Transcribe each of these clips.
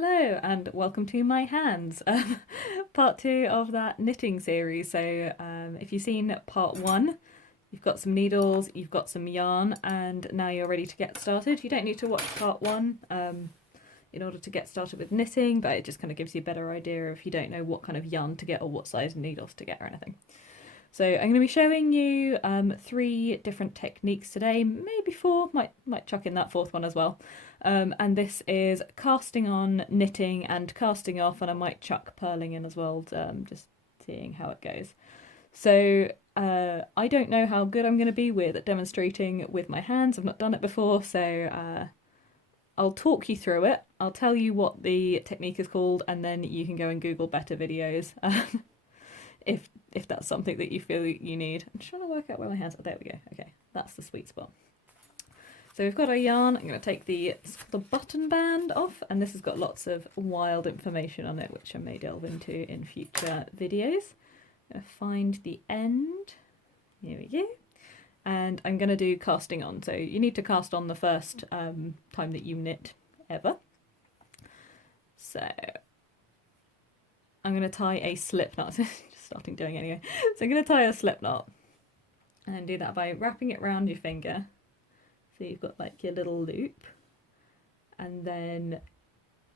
Hello and welcome to my hands, part two of that knitting series. So if you've seen part one, you've got some needles, you've got some yarn, and now you're ready to get started. You don't need to watch part one in order to get started with knitting, but it just kind of gives you a better idea if you don't know what kind of yarn to get or what size needles to get or anything. So I'm going to be showing you 3 different techniques today, maybe 4, might chuck in that 4th one as well. And this is casting on, knitting and casting off, and I might chuck purling in as well, just seeing how it goes. So I don't know how good I'm going to be with demonstrating with my hands. I've not done it before, so I'll talk you through it. I'll tell you what the technique is called, and then you can go and Google better videos. If that's something that you feel you need. I'm trying to work out where my hands are. There we go. Okay, that's the sweet spot. So we've got our yarn. I'm going to take the button band off, and this has got lots of wild information on it, which I may delve into in future videos. I'm going to find the end. Here we go. And I'm going to do casting on. So you need to cast on the first time that you knit ever. So I'm going to tie a slip knot. Just starting doing it anyway. So I'm going to tie a slip knot and do that by wrapping it around your finger. So you've got like your little loop, and then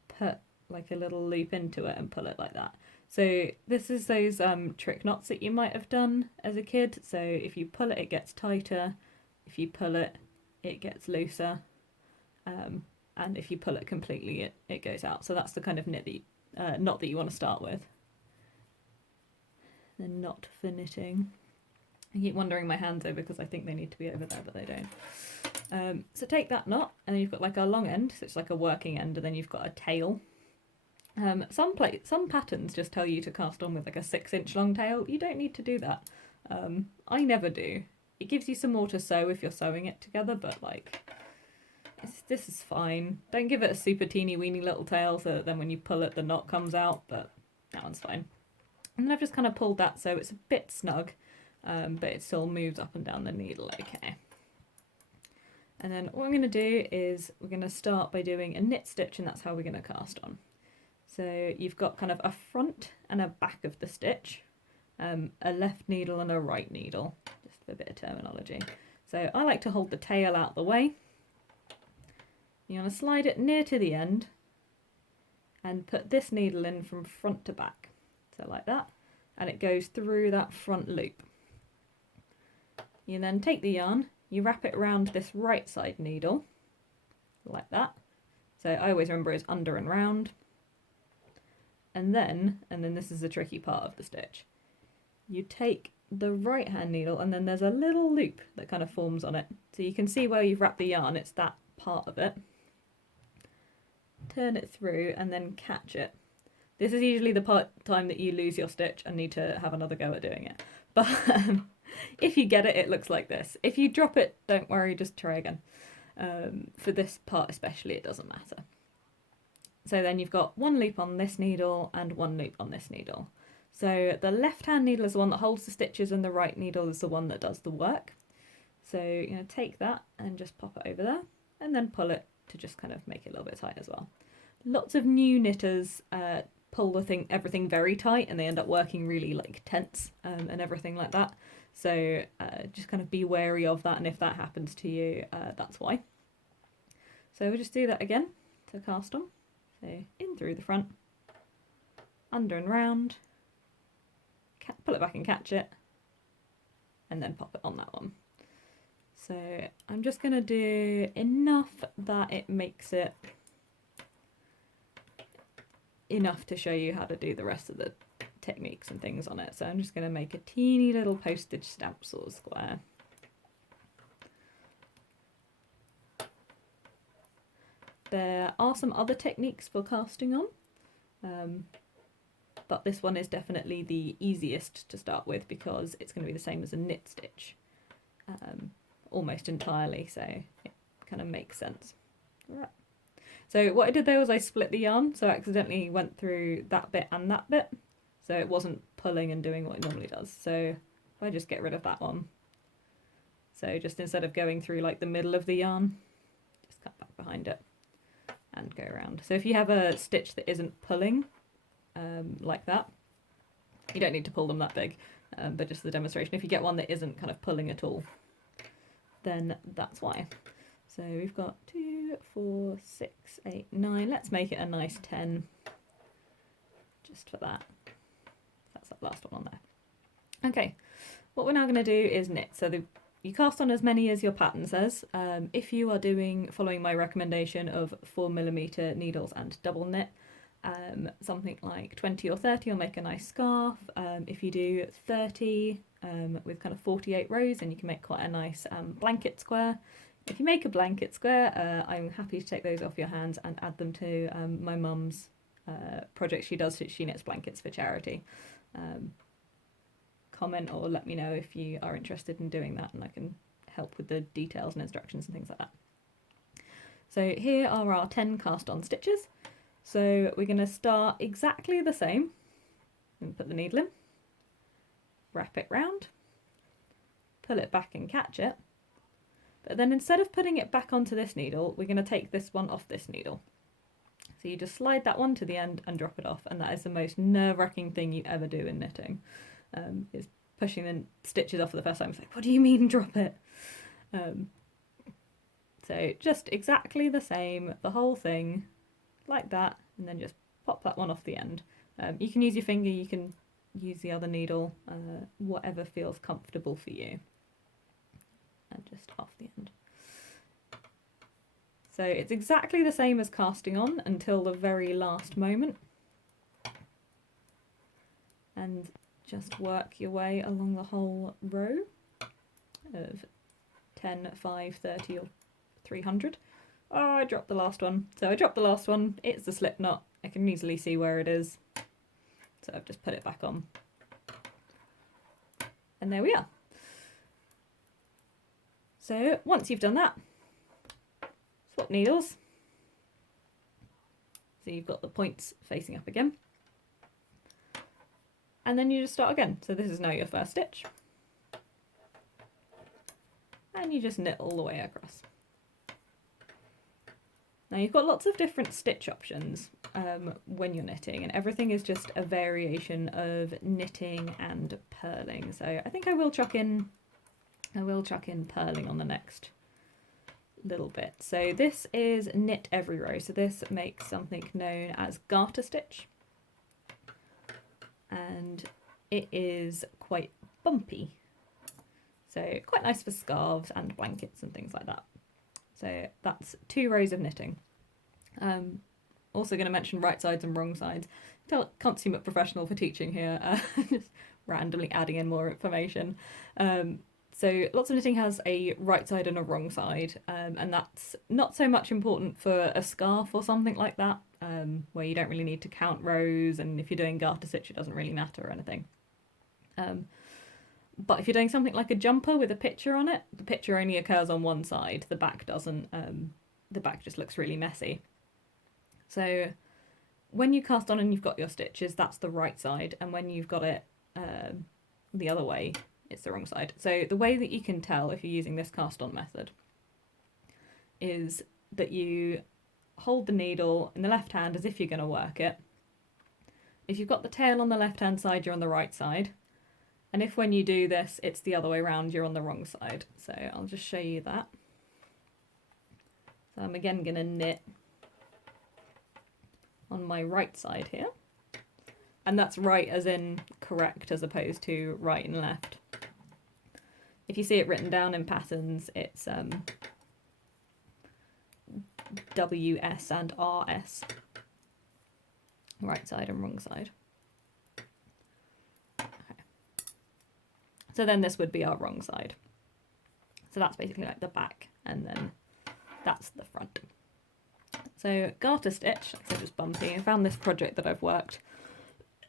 put like a little loop into it and pull it like that. So this is those trick knots that you might have done as a kid. So if you pull it, it gets tighter. If you pull it, it gets looser. And if you pull it completely, it goes out. So that's the kind of knot that you want to start with. The knot for knitting. I keep wandering my hands over because I think they need to be over there, but they don't. So take that knot, and then you've got like a long end, so it's like a working end, and then you've got a tail. Some patterns just tell you to cast on with like a 6-inch long tail. You don't need to do that. I never do. It gives you some more to sew if you're sewing it together, but like this is fine. Don't give it a super teeny weeny little tail so that then when you pull it the knot comes out, but that one's fine. And then I've just kind of pulled that so it's a bit snug, but it still moves up and down the needle okay. And then what I'm going to do is we're going to start by doing a knit stitch, and that's how we're going to cast on. So you've got kind of a front and a back of the stitch, a left needle and a right needle, just for a bit of terminology. So I like to hold the tail out the way. You want to slide it near to the end and put this needle in from front to back, so like that, and it goes through that front loop. You then take the yarn, you wrap it around this right side needle, like that. So I always remember it's under and round. And then this is the tricky part of the stitch. You take the right hand needle, and then there's a little loop that kind of forms on it. So you can see where you've wrapped the yarn, it's that part of it. Turn it through and then catch it. This is usually the time that you lose your stitch and need to have another go at doing it. But if you get it, it looks like this. If you drop it, don't worry, just try again. For this part especially, it doesn't matter. So then you've got one loop on this needle and one loop on this needle. So the left hand needle is the one that holds the stitches and the right needle is the one that does the work. So you're going to take that and just pop it over there and then pull it to just kind of make it a little bit tight as well. Lots of new knitters pull everything very tight, and they end up working really like tense and everything like that. So just kind of be wary of that, and if that happens to you, that's why. So we'll just do that again to cast on. So in through the front, under and round, pull it back and catch it, and then pop it on that one. So I'm just going to do enough that it makes it enough to show you how to do the rest of the techniques and things on it. So I'm just going to make a teeny little postage stamp sort of square. There are some other techniques for casting on, but this one is definitely the easiest to start with because it's going to be the same as a knit stitch almost entirely, so it kind of makes sense. Right. So what I did there was I split the yarn, so I accidentally went through that bit and that bit, so it wasn't pulling and doing what it normally does. So if I just get rid of that one, so just instead of going through like the middle of the yarn, just cut back behind it. and go around. So if you have a stitch that isn't pulling, like that, you don't need to pull them that big, but just for the demonstration, if you get one that isn't kind of pulling at all, then that's why. So we've got 2, 4, 6, 8, 9. Let's make it a nice 10 just for that. That's that last one on there. Okay, what we're now going to do is knit. So you cast on as many as your pattern says. If you are following my recommendation of 4mm needles and double knit, something like 20 or 30 will make a nice scarf. If you do 30 with kind of 48 rows, then you can make quite a nice blanket square. If you make a blanket square, I'm happy to take those off your hands and add them to my mum's project she does. She knits blankets for charity. Comment or let me know if you are interested in doing that, and I can help with the details and instructions and things like that. So here are our 10 cast on stitches. So we're going to start exactly the same and put the needle in, wrap it round, pull it back and catch it. But then instead of putting it back onto this needle, we're going to take this one off this needle. So you just slide that one to the end and drop it off, and that is the most nerve-wracking thing you ever do in knitting, is pushing the stitches off for the first time. It's like, what do you mean drop it? So just exactly the same, the whole thing, like that, and then just pop that one off the end. You can use your finger, you can use the other needle, whatever feels comfortable for you. And just off the end. So it's exactly the same as casting on until the very last moment. And just work your way along the whole row of 10, 5, 30 or 300. Oh, I dropped the last one. So I dropped the last one. It's the slip knot. I can easily see where it is. So I've just put it back on. And there we are. So once you've done that, swap needles. So you've got the points facing up again. And then you just start again. So this is now your first stitch. And you just knit all the way across. Now you've got lots of different stitch options when you're knitting, and everything is just a variation of knitting and purling. So I think I will chuck in purling on the next little bit. So this is knit every row. So this makes something known as garter stitch. And it is quite bumpy. So quite nice for scarves and blankets and things like that. So that's 2 rows of knitting. Also going to mention right sides and wrong sides. Can't seem a professional for teaching here, just randomly adding in more information. So lots of knitting has a right side and a wrong side, and that's not so much important for a scarf or something like that, where you don't really need to count rows, and if you're doing garter stitch it doesn't really matter or anything. But if you're doing something like a jumper with a picture on it, the picture only occurs on one side, the back doesn't, the back just looks really messy. So when you cast on and you've got your stitches, that's the right side, and when you've got it the other way, it's the wrong side. So the way that you can tell if you're using this cast on method is that you hold the needle in the left hand as if you're going to work it. If you've got the tail on the left hand side, you're on the right side. And if when you do this, it's the other way around, you're on the wrong side. So I'll just show you that. So I'm again going to knit on my right side here. And that's right as in correct as opposed to right and left. If you see it written down in patterns, it's WS and RS. Right side and wrong side. Okay. So then this would be our wrong side. So that's basically like the back, and then that's the front. So garter stitch, like I said, just bumpy. I found this project that I've worked.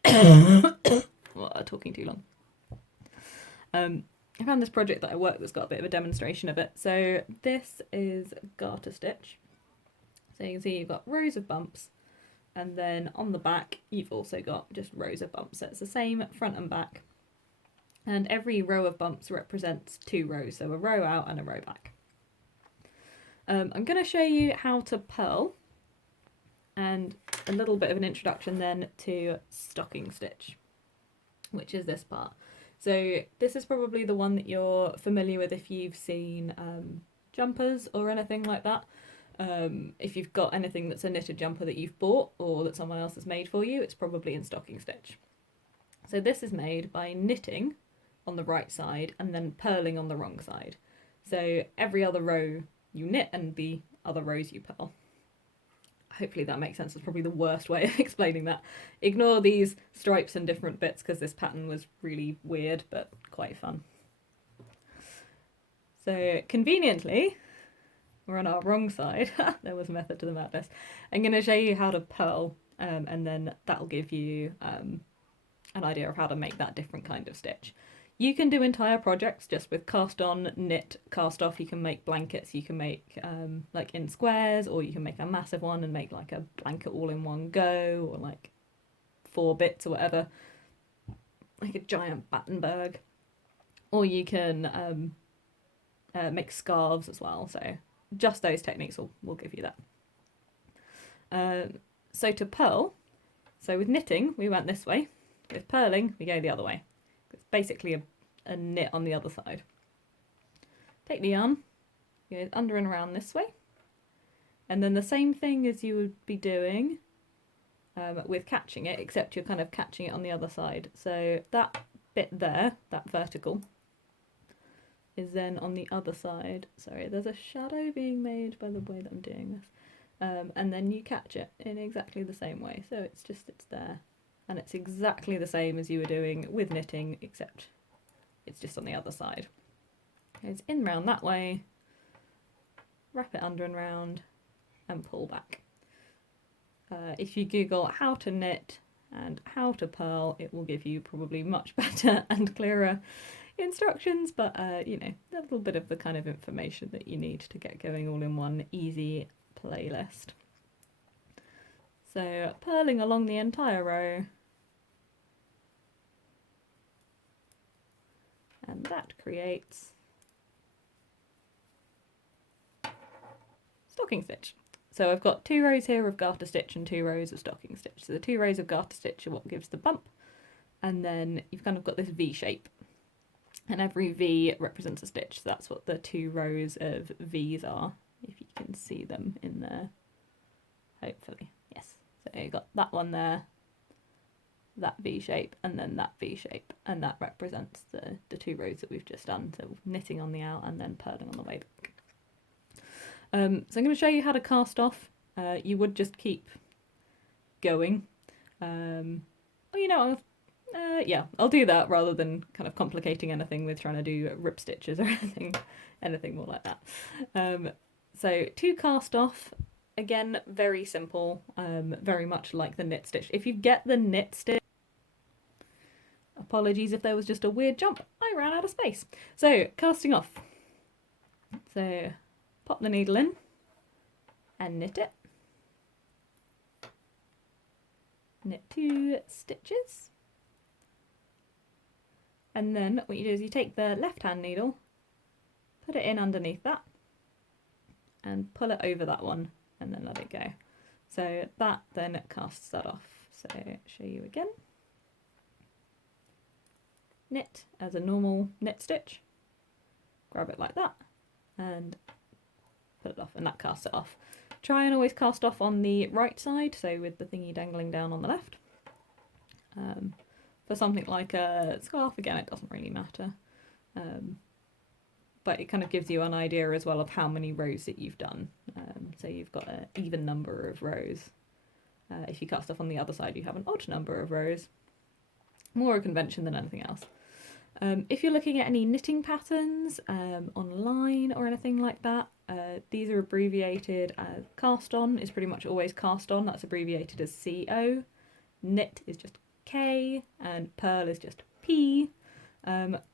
Well, talking too long. I found this project that I worked that's got a bit of a demonstration of it. So this is garter stitch. So you can see you've got rows of bumps, and then on the back you've also got just rows of bumps. So it's the same front and back, and every row of bumps represents 2 rows, so a row out and a row back. I'm going to show you how to purl And a little bit of an introduction then to stocking stitch, which is this part. So this is probably the one that you're familiar with if you've seen jumpers or anything like that. If you've got anything that's a knitted jumper that you've bought or that someone else has made for you, it's probably in stocking stitch. So this is made by knitting on the right side and then purling on the wrong side. So every other row you knit and the other rows you purl. Hopefully that makes sense. It's probably the worst way of explaining that. Ignore these stripes and different bits because this pattern was really weird but quite fun. So conveniently, we're on our wrong side. There was a method to the madness. I'm going to show you how to purl and then that'll give you an idea of how to make that different kind of stitch. You can do entire projects just with cast on, knit, cast off. You can make blankets, you can make like in squares, or you can make a massive one and make like a blanket all in one go, or like 4 bits or whatever, like a giant Battenberg. Or you can make scarves as well, so just those techniques will give you that. So to purl, so with knitting we went this way, with purling we go the other way. It's basically a knit on the other side. Take the yarn, go under and around this way, and then the same thing as you would be doing with catching it, except you're kind of catching it on the other side. So that bit there, that vertical, is then on the other side. Sorry, there's a shadow being made by the way that I'm doing this. And then you catch it in exactly the same way. So it's there. And it's exactly the same as you were doing with knitting, except it's just on the other side. It's in round that way, wrap it under and round, and pull back. If you Google how to knit and how to purl, it will give you probably much better and clearer instructions, but you know, a little bit of the kind of information that you need to get going all in one easy playlist. So purling along the entire row, and that creates stocking stitch. So I've got 2 rows here of garter stitch and 2 rows of stocking stitch. So the 2 rows of garter stitch are what gives the bump, and then you've kind of got this V shape, and every V represents a stitch. So that's what the 2 rows of V's are, if you can see them in there, hopefully. Yes. So you've got that one there, that V shape, and then that V shape, and that represents the 2 rows that we've just done. So knitting on the out and then purling on the way back. So I'm going to show you how to cast off. You would just keep going. Oh, you know, yeah, I'll do that rather than kind of complicating anything with trying to do rip stitches or anything more like that. So to cast off, again, very simple, very much like the knit stitch. If you get the knit stitch, apologies if there was just a weird jump, I ran out of space. So casting off. So pop the needle in and knit it. Knit 2 stitches. And then what you do is you take the left hand needle, put it in underneath that, and pull it over that one, and then let it go. So that then casts that off. So show you again. Knit as a normal knit stitch, grab it like that, and put it off, and that casts it off. Try and always cast off on the right side, so with the thingy dangling down on the left. For something like a scarf, again, it doesn't really matter. But it kind of gives you an idea as well of how many rows that you've done. So you've got an even number of rows. If you cast off on the other side, you have an odd number of rows. More a convention than anything else. If you're looking at any knitting patterns online or anything like that, these are abbreviated as cast on is pretty much always cast on. That's abbreviated as CO. Knit is just K, and purl is just P.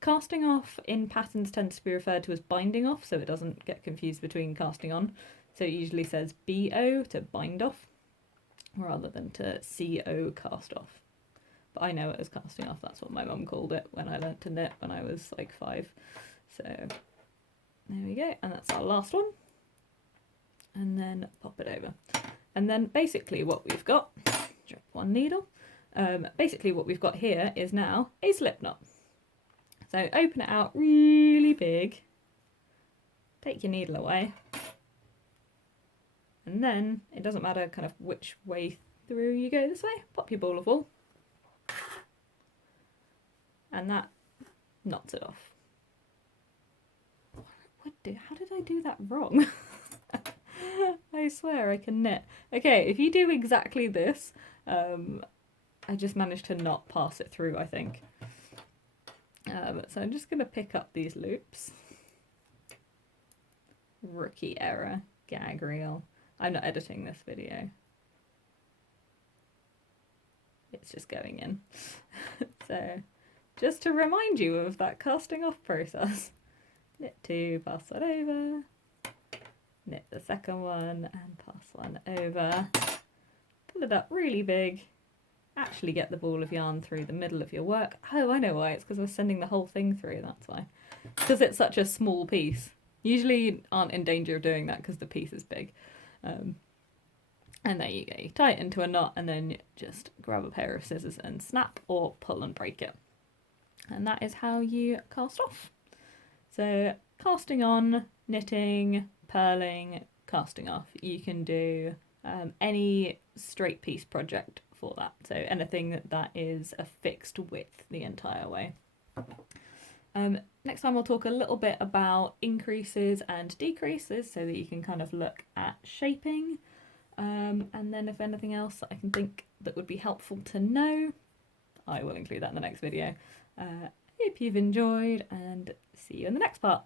Casting off in patterns tends to be referred to as binding off, so it doesn't get confused between casting on. So it usually says BO to bind off, rather than to CO cast off. But I know it as casting off, that's what my mum called it when I learnt to knit when I was like 5. So there we go, and that's our last one. And then pop it over. And then basically what we've got, drop one needle, basically what we've got here is now a slip knot. So open it out really big, take your needle away, and then it doesn't matter kind of which way through you go this way, pop your ball of wool, and that knots it off. How did I do that wrong? I swear I can knit. Okay, if you do exactly this, I just managed to not pass it through, I think. So I'm just going to pick up these loops. Rookie error, gag reel. I'm not editing this video. It's just going in. So just to remind you of that casting off process. Knit 2, pass one over. Knit the second one and pass one over. Pull it up really big. Actually get the ball of yarn through the middle of your work. Oh, I know why. It's because we're sending the whole thing through, that's why. Because it's such a small piece. Usually you aren't in danger of doing that because the piece is big. And there you go. You tie it into a knot and then just grab a pair of scissors and snap or pull and break it. And that is how you cast off. So casting on, knitting, purling, casting off. You can do any straight piece project for that. So anything that is a fixed width the entire way. Next time we'll talk a little bit about increases and decreases so that you can kind of look at shaping. And then if anything else that I can think that would be helpful to know, I will include that in the next video. Hope you've enjoyed and see you in the next part.